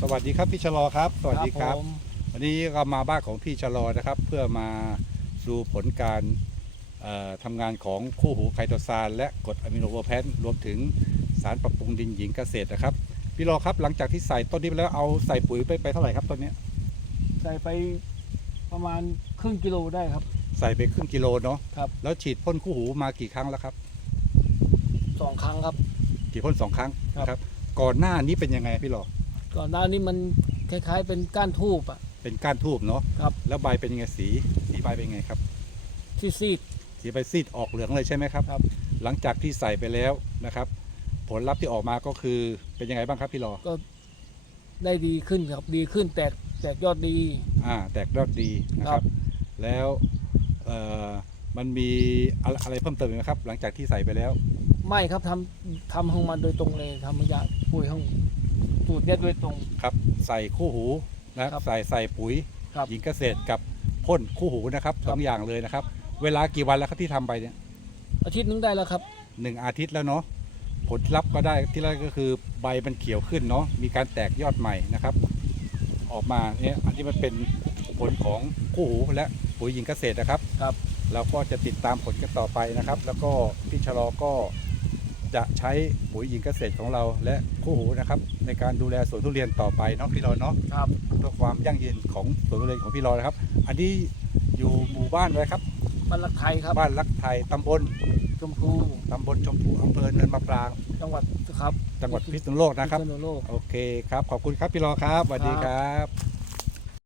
สวัสดีครับพี่ชะลอครับ สวัสดีครับผมวันนี้ก็มาบ้านของพี่ชะลอนะครับ เพื่อมาดูผลการเอ่อทำงานของคู่หูไคโตซานและกรดอะมิโนโวแพนรวมถึงสารปรับปรุงดินหญิงเกษตรนะครับ พี่รอครับหลังจากที่ใส่ต้นนี้ไปแล้วเอาใส่ปุ๋ยไปไปเท่าไหร่ครับต้นเนี้ยใส่ไปประมาณครึ่งกิโลได้ครับ ใส่ไปครึ่งกิโลเนาะครับแล้วฉีดพ่นคู่หูมากี่ครั้งแล้วครับสองครั้งครับกี่พ่นสองครั้งครับครับ ก่อนหน้านี้เป็นยังไงพี่รอ ก่อนหน้านี้มันคล้ายๆ เป็นก้านทูบอะเป็นก้านทูบเนาะครับ แล้วใบเป็นยังไงสีสีใบเป็นยังไงครับที่ซีด สีใบซีดออกเหลืองเลยใช่ไหมครับ ครับ หลังจากที่ใส่ไปแล้วนะครับ ผลลัพธ์ที่ออกมาก็คือเป็นยังไงบ้างครับพี่รอก็ได้ดีขึ้นครับดีขึ้นแตกแตกยอดดี อ่าแตกยอดดีนะคครัรับ บ แล้วเอ่อมันมีอะไรอะไรเพิ่มเติมอีกไหมครับ หลังจากที่ใส่ไปแล้ว ไม่ครับทำทำของมันโดยตรงเลยทำมายาปุ๋ยของ สูตรเนี่ยโดยตรง ครับใส่คู่หูนะครับ ใส่ใส่ปุ๋ยครับ หญิงเกษตรกับพ่นคู่หูนะครับครับสองอย่างเลยนะครับ เวลากี่วันแล้วครับที่ทำไปเนี่ยอาทิตย์นึงได้แล้วครับ หนึ่งอาทิตย์แล้วเนาะผลลัพธ์ก็ได้ที่แรกก็คือใบมันเขียวขึ้นเนาะมีการแตกยอดใหม่นะครับ ออกมาเนี่ยอันนี้มันเป็นผลของคู่หูและปุ๋ยหญิงเกษตรนะครับ ครับ เราก็จะติดตามผลกันต่อไปนะครับ แล้วก็พี่ชะลอก็ จะใช้ปุ๋ยหญิงเกษตรของเราและคู่หูนะครับในการดูแลสวนทุเรียนต่อไปเนาะพี่รอเนาะครับเพื่อความยั่งยืนของสวนทุเรียนของพี่รอนะครับ อันนี้อยู่หมู่บ้านอะไรครับ บ้านรักไทยครับ บ้านรักไทยตำบลชมพูตำบลชมพูอำเภอเนินมะปราง จังหวัดครับ จังหวัดพิษณุโลกนะครับพิษณุโลก โอเคครับขอบคุณครับพี่รอครับสวัสดีครับ